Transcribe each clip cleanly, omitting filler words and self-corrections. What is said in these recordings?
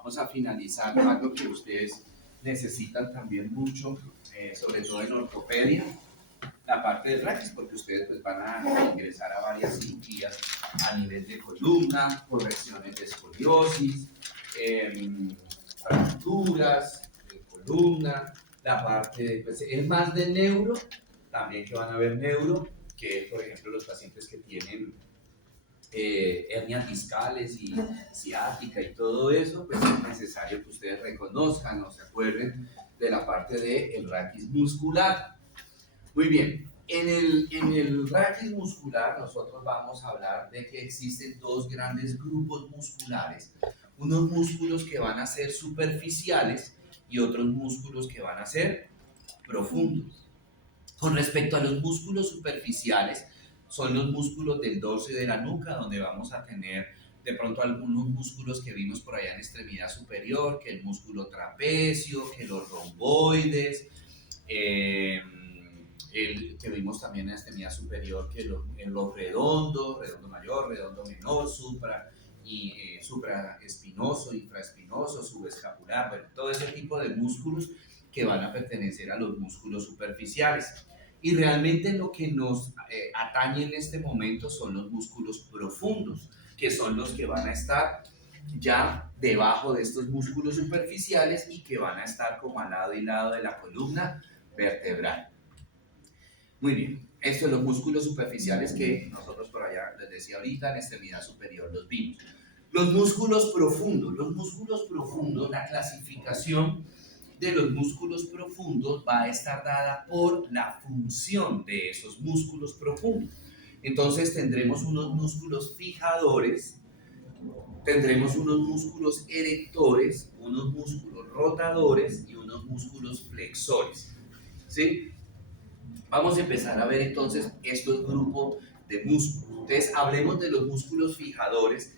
vamos a finalizar algo que ustedes necesitan también mucho, sobre todo en ortopedia, la parte de raquis, porque ustedes pues, van a ingresar a varias cirugías a nivel de columna, correcciones de escoliosis, fracturas de columna, la parte de, pues, es más de neuro, también que van a ver neuro, que por ejemplo los pacientes que tienen hernias discales y ciática y todo eso, pues es necesario que ustedes reconozcan o se acuerden de la parte del raquis muscular. Muy bien, en el raquis muscular nosotros vamos a hablar de que existen dos grandes grupos musculares, unos músculos que van a ser superficiales y otros músculos que van a ser profundos. Con respecto a los músculos superficiales, son los músculos del dorso y de la nuca, donde vamos a tener de pronto algunos músculos que vimos por allá en extremidad superior, que el músculo trapecio, que los romboides, que vimos también en extremidad superior, que los redondos, redondo mayor, redondo menor, supra y supraespinoso, infraespinoso, subescapular, bueno, todo ese tipo de músculos que van a pertenecer a los músculos superficiales. Y realmente lo que nos atañe en este momento son los músculos profundos, que son los que van a estar ya debajo de estos músculos superficiales y que van a estar como al lado y lado de la columna vertebral. Muy bien, estos son los músculos superficiales que nosotros por allá, les decía ahorita, en extremidad superior los vimos. Los músculos profundos, la clasificación de los músculos profundos va a estar dada por la función de esos músculos profundos. Entonces tendremos unos músculos fijadores, tendremos unos músculos erectores, unos músculos rotadores y unos músculos flexores, ¿sí? Vamos a empezar a ver entonces estos grupos de músculos. Entonces hablemos de los músculos fijadores,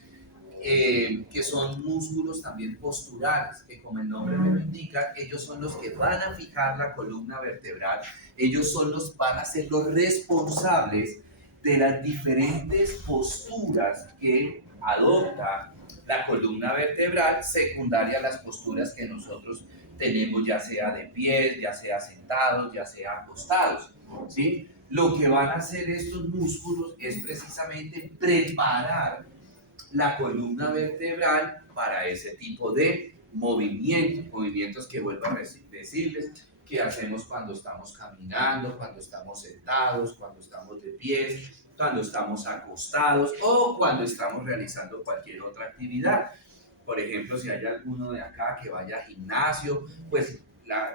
que son músculos también posturales, que como el nombre me lo indica, ellos son los que van a fijar la columna vertebral, ellos van a ser los responsables de las diferentes posturas que adopta la columna vertebral, secundaria a las posturas que nosotros tenemos, ya sea de pies, ya sea sentados, ya sea acostados, ¿sí? Lo que van a hacer estos músculos es precisamente preparar la columna vertebral para ese tipo de movimientos que vuelvo a decirles que hacemos cuando estamos caminando, cuando estamos sentados, cuando estamos de pies, cuando estamos acostados o cuando estamos realizando cualquier otra actividad. Por ejemplo, si hay alguno de acá que vaya a gimnasio, pues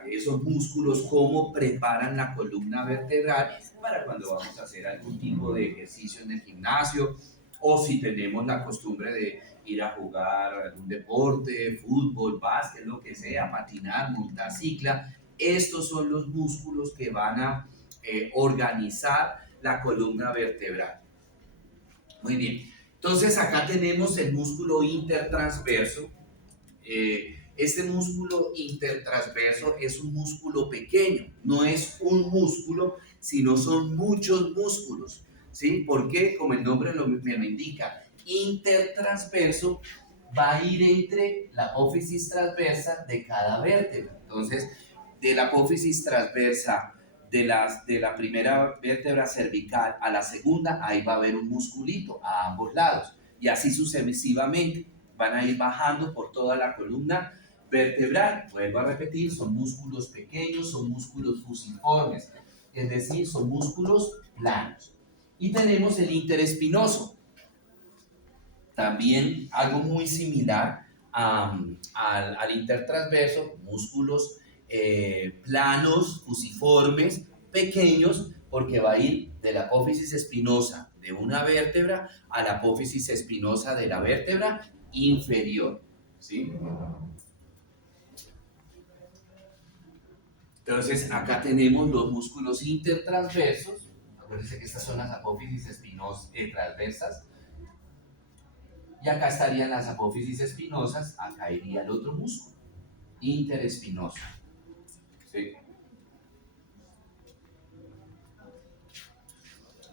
esos músculos, cómo preparan la columna vertebral para cuando vamos a hacer algún tipo de ejercicio en el gimnasio, o si tenemos la costumbre de ir a jugar algún deporte, fútbol, básquet, lo que sea, patinar, montar cicla. Estos son los músculos que van a organizar la columna vertebral. Muy bien. Entonces acá tenemos el músculo intertransverso. Este músculo intertransverso es un músculo pequeño, no es un músculo, sino son muchos músculos, ¿sí? Porque, como el nombre me lo indica, intertransverso va a ir entre la apófisis transversa de cada vértebra. Entonces, de la apófisis transversa de la primera vértebra cervical a la segunda, ahí va a haber un musculito a ambos lados, y así sucesivamente van a ir bajando por toda la columna vertebral. Vuelvo a repetir, son músculos pequeños, son músculos fusiformes, es decir, son músculos planos. Y tenemos el interespinoso, también algo muy similar al intertransverso, músculos planos, fusiformes, pequeños, porque va a ir de la apófisis espinosa de una vértebra a la apófisis espinosa de la vértebra inferior, ¿sí? Entonces, acá tenemos los músculos intertransversos. Acuérdense que estas son las apófisis espinosas transversas. Y acá estarían las apófisis espinosas, acá iría el otro músculo, interespinoso. ¿Sí?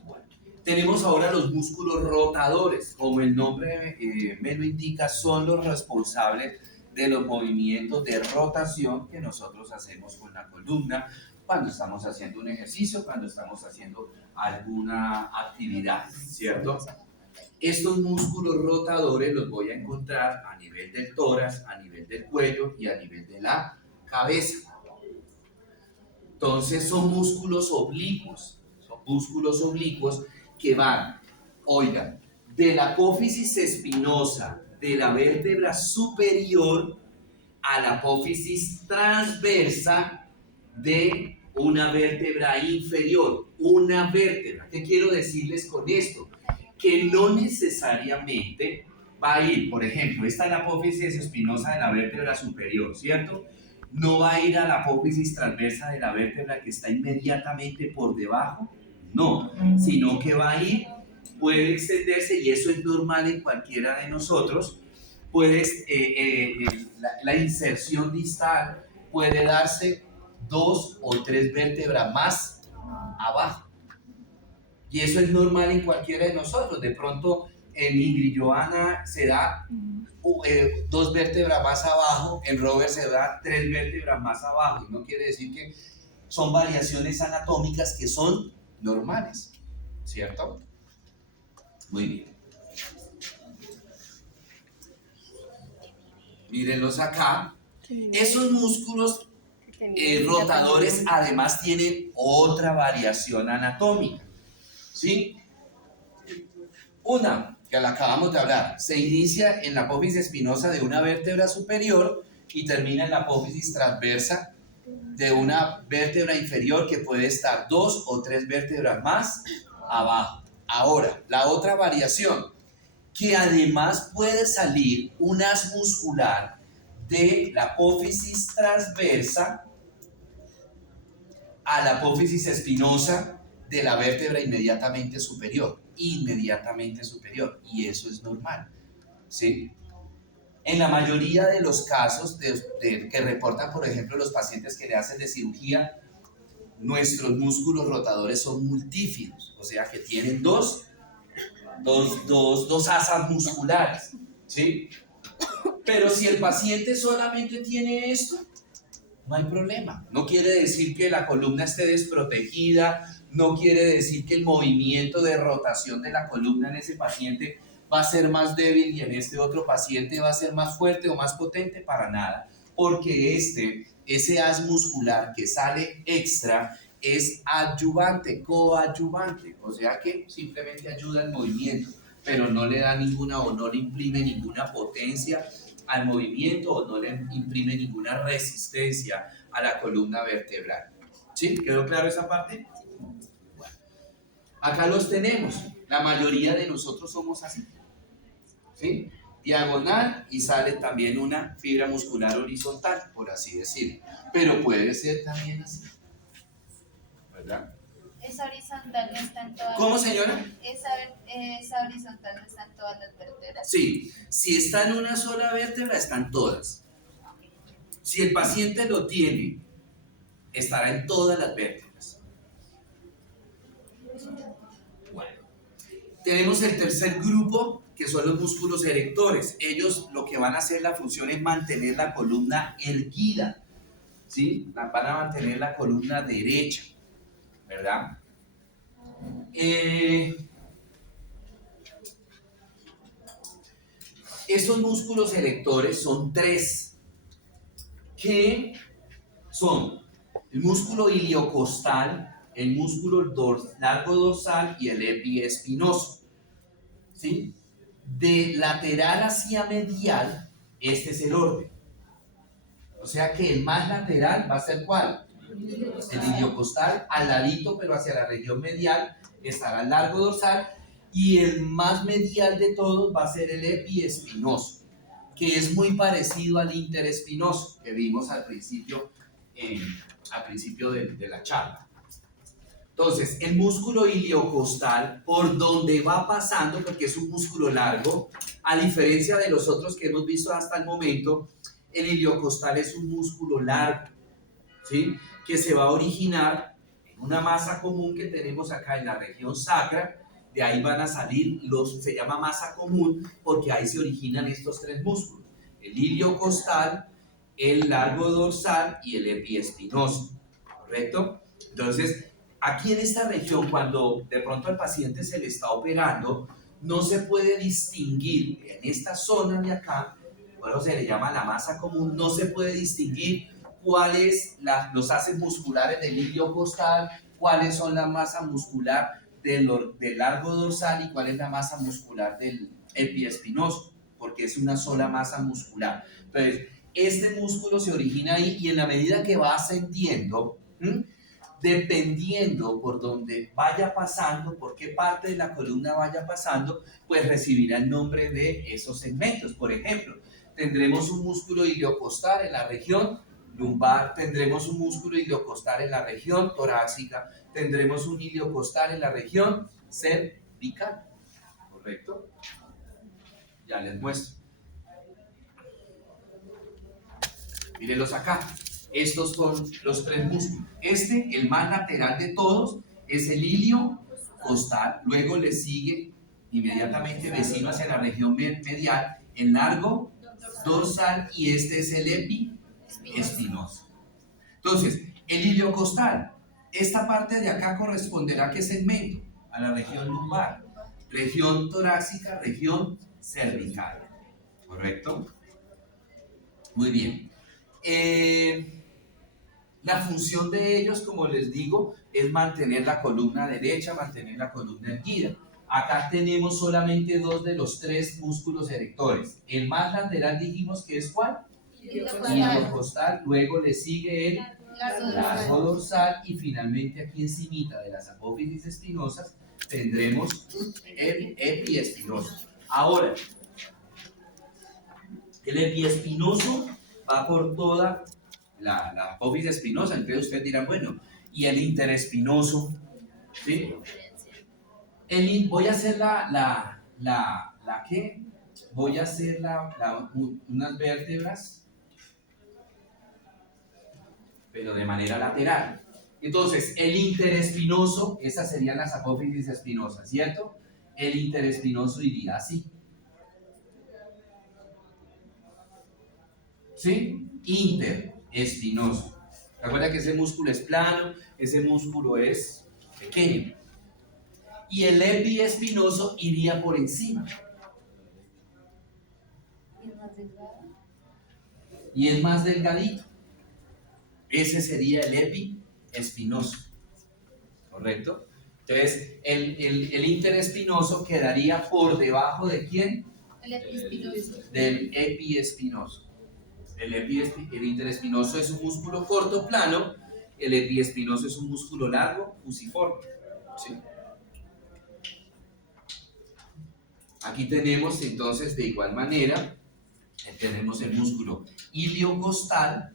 Bueno, tenemos ahora los músculos rotadores. Como el nombre me lo indica, son los responsables de los movimientos de rotación que nosotros hacemos con la columna cuando estamos haciendo un ejercicio, cuando estamos haciendo alguna actividad, ¿cierto? Estos músculos rotadores los voy a encontrar a nivel del tórax, a nivel del cuello y a nivel de la cabeza. Entonces son músculos oblicuos que van, oigan, de la apófisis espinosa de la vértebra superior a la apófisis transversa de una vértebra inferior. Una vértebra. ¿Qué quiero decirles con esto? Que no necesariamente va a ir, por ejemplo, esta es la apófisis espinosa de la vértebra superior, ¿cierto? No va a ir a la apófisis transversa de la vértebra que está inmediatamente por debajo, no, sino que va a ir, puede extenderse, y eso es normal en cualquiera de nosotros, la inserción distal puede darse 2 o 3 vértebras más abajo. Y eso es normal en cualquiera de nosotros. De pronto en Ingrid Johanna se da 2 vértebras más abajo, en Robert se da 3 vértebras más abajo. Y no quiere decir que son variaciones anatómicas que son normales, ¿cierto? Muy bien. Mírenlos acá. Esos músculos rotadores además tienen otra variación anatómica, ¿sí? Una, que la acabamos de hablar, se inicia en la apófisis espinosa de una vértebra superior y termina en la apófisis transversa de una vértebra inferior que puede estar 2 o 3 vértebras más abajo. Ahora, la otra variación, que además puede salir un haz muscular de la apófisis transversa a la apófisis espinosa de la vértebra inmediatamente superior, y eso es normal, ¿sí? En la mayoría de los casos que reportan, por ejemplo, los pacientes que le hacen de cirugía, nuestros músculos rotadores son multífidos, o sea que tienen dos asas musculares, ¿sí? Pero si el paciente solamente tiene esto, no hay problema. No quiere decir que la columna esté desprotegida, no quiere decir que el movimiento de rotación de la columna en ese paciente va a ser más débil y en este otro paciente va a ser más fuerte o más potente, para nada. Porque ese haz muscular que sale extra es adyuvante, coadyuvante, o sea que simplemente ayuda al movimiento, pero no le da ninguna o no le imprime ninguna potencia al movimiento o no le imprime ninguna resistencia a la columna vertebral. ¿Sí? ¿Quedó claro esa parte? Bueno, acá los tenemos. La mayoría de nosotros somos así, ¿sí? Diagonal, y sale también una fibra muscular horizontal, por así decirlo. Pero puede ser también así, ¿verdad? ¿Esa horizontal no está en todas? ¿Cómo, señora? Esa horizontal no está en todas las vértebras. Sí, si está en una sola vértebra, están todas. Si el paciente lo tiene, estará en todas las vértebras. Bueno, tenemos el tercer grupo, que son los músculos erectores. Ellos lo que van a hacer, la función es mantener la columna erguida, ¿sí? Van a mantener la columna derecha, ¿verdad? Esos músculos erectores son 3, que son el músculo iliocostal, el músculo largo dorsal y el epiespinoso, ¿sí? De lateral hacia medial, este es el orden. O sea que el más lateral va a ser ¿cuál? El iliocostal, al ladito, pero hacia la región medial estará el largo dorsal, y el más medial de todos va a ser el epiespinoso, que es muy parecido al interespinoso que vimos al principio de la charla. Entonces, el músculo iliocostal, por donde va pasando, porque es un músculo largo, a diferencia de los otros que hemos visto hasta el momento, el iliocostal es un músculo largo, ¿sí? Que se va a originar en una masa común que tenemos acá en la región sacra. De ahí van a salir se llama masa común porque ahí se originan estos 3 músculos. el iliocostal, el largo dorsal y el epiespinoso, ¿correcto? Entonces, aquí en esta región, cuando de pronto al paciente se le está operando, no se puede distinguir en esta zona de acá, por eso se le llama la masa común, no se puede distinguir cuáles los haces musculares del iliocostal, cuáles son la masa muscular del largo dorsal y cuál es la masa muscular del epiespinoso, porque es una sola masa muscular. Entonces, este músculo se origina ahí y en la medida que va ascendiendo, dependiendo por donde vaya pasando, por qué parte de la columna vaya pasando, pues recibirá el nombre de esos segmentos. Por ejemplo, tendremos un músculo iliocostal en la región lumbar, tendremos un músculo iliocostal en la región torácica, tendremos un iliocostal en la región cervical, ¿correcto? Ya les muestro. Mírenlos acá. Estos son los tres músculos. El más lateral de todos, es el iliocostal. Luego le sigue inmediatamente vecino hacia la región medial, el largo dorsal, y este es el epiespinoso. Entonces, el iliocostal, esta parte de acá corresponderá a qué segmento? A la región lumbar, región torácica, región cervical. ¿Correcto? Muy bien. La función de ellos, como les digo, es mantener la columna derecha, mantener la columna erguida. Acá tenemos solamente dos de los tres músculos erectores. El más lateral dijimos que es ¿cuál? Iliocostal. Luego le sigue el largo dorsal y finalmente aquí encimita de las apófisis espinosas tendremos el epiespinoso. Ahora, el epiespinoso va por toda la apófisis espinosa. Entonces ustedes dirán, bueno, ¿y el interespinoso? ¿Sí? Voy a hacer ¿qué? Voy a hacer unas vértebras, pero de manera lateral. Entonces, el interespinoso, esas serían las apófisis espinosas, ¿cierto? El interespinoso iría así. ¿Sí? Interespinoso. Recuerda que ese músculo es plano, ese músculo es pequeño. Y el epiespinoso iría por encima. Y es más delgadito. Ese sería el epiespinoso. ¿Correcto? Entonces, el interespinoso quedaría por debajo de ¿quién? El epiespinoso. Del epiespinoso. El interespinoso es un músculo corto, plano. El epiespinoso es un músculo largo, fusiforme. ¿Sí? Aquí tenemos entonces de igual manera, tenemos el músculo iliocostal,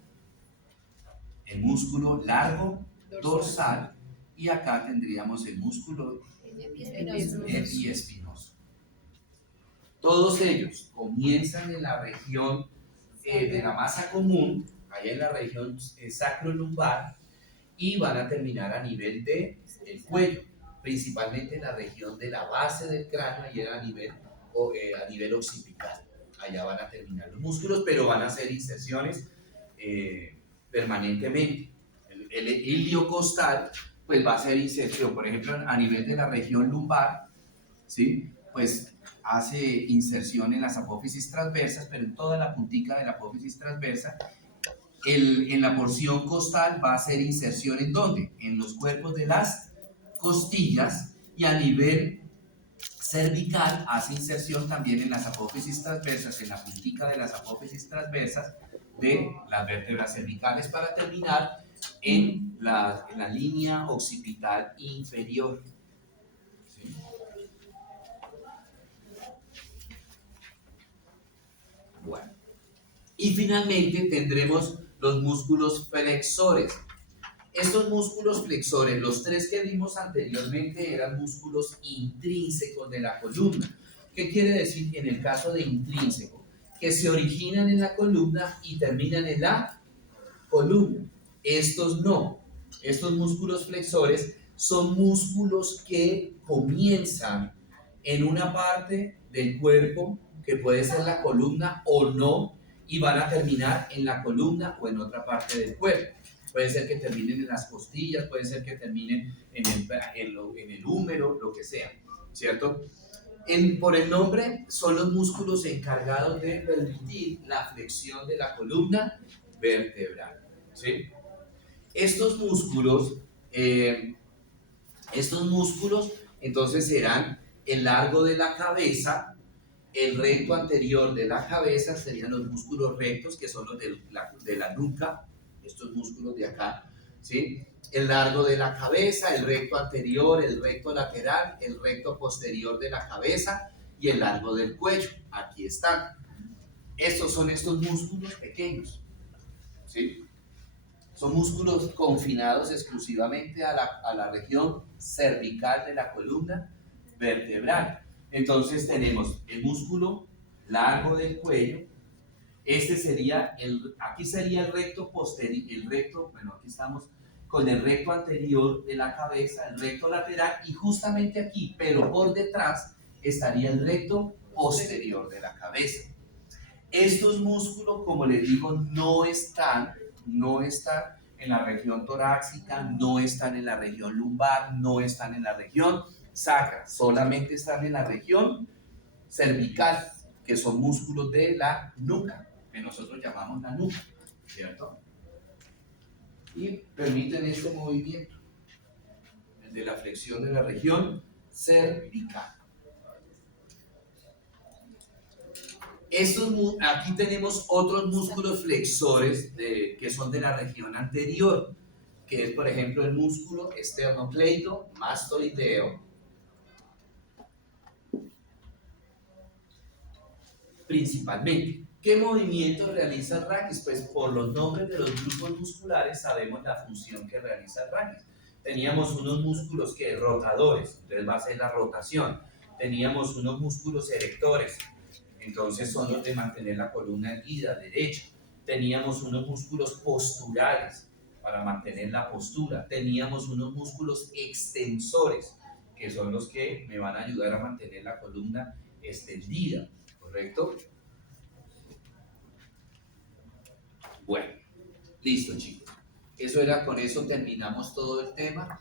el músculo largo dorsal, y acá tendríamos el músculo epiespinoso. Todos ellos comienzan en la región de la masa común, allá en la región sacrolumbar, y van a terminar a nivel del cuello, principalmente en la región de la base del cráneo, y a nivel occipital. Allá van a terminar los músculos, pero van a hacer inserciones permanentemente. El iliocostal pues va a hacer inserción, por ejemplo, a nivel de la región lumbar, ¿sí? Pues hace inserción en las apófisis transversas, pero en toda la puntica de la apófisis transversa. En la porción costal va a hacer inserción ¿en dónde? En los cuerpos de las costillas, y a nivel cervical hace inserción también en las apófisis transversas, en la puntica de las apófisis transversas de las vértebras cervicales, para terminar en la línea occipital inferior. ¿Sí? Bueno. Y finalmente tendremos los músculos flexores. Estos músculos flexores, los tres que vimos anteriormente, eran músculos intrínsecos de la columna. ¿Qué quiere decir en el caso de intrínseco? Que se originan en la columna y terminan en la columna. Estos no. Estos músculos flexores son músculos que comienzan en una parte del cuerpo, que puede ser la columna o no, y van a terminar en la columna o en otra parte del cuerpo. Puede ser que terminen en las costillas, puede ser que terminen en el húmero, lo que sea, ¿cierto? Por el nombre, son los músculos encargados de permitir la flexión de la columna vertebral, ¿sí? Estos músculos, entonces serán el largo de la cabeza, el recto anterior de la cabeza serían los músculos rectos, que son los de la nuca, estos músculos de acá, ¿sí? El largo de la cabeza, el recto anterior, el recto lateral, el recto posterior de la cabeza y el largo del cuello. Aquí están. Estos son estos músculos pequeños, ¿sí? Son músculos confinados exclusivamente a la región cervical de la columna vertebral. Entonces tenemos el músculo largo del cuello. Este sería aquí sería el recto posterior, bueno, aquí estamos con el recto anterior de la cabeza, el recto lateral, y justamente aquí, pero por detrás, estaría el recto posterior de la cabeza. Estos músculos, como les digo, no están en la región torácica, no están en la región lumbar, no están en la región sacra, solamente están en la región cervical, que son músculos de la nuca, que nosotros llamamos la nuca, ¿cierto? Y permiten este movimiento, el de la flexión de la región cervical. Aquí tenemos otros músculos flexores que son de la región anterior, que es, por ejemplo, el músculo esternocleidomastoideo, principalmente. ¿Qué movimiento realiza el raquis? Pues por los nombres de los grupos musculares sabemos la función que realiza el raquis. Teníamos unos músculos rotadores, entonces va a ser la rotación. Teníamos unos músculos erectores, entonces son los de mantener la columna erguida, derecha. Teníamos unos músculos posturales para mantener la postura. Teníamos unos músculos extensores, que son los que me van a ayudar a mantener la columna extendida, ¿correcto? Bueno, listo, chicos. Con eso terminamos todo el tema.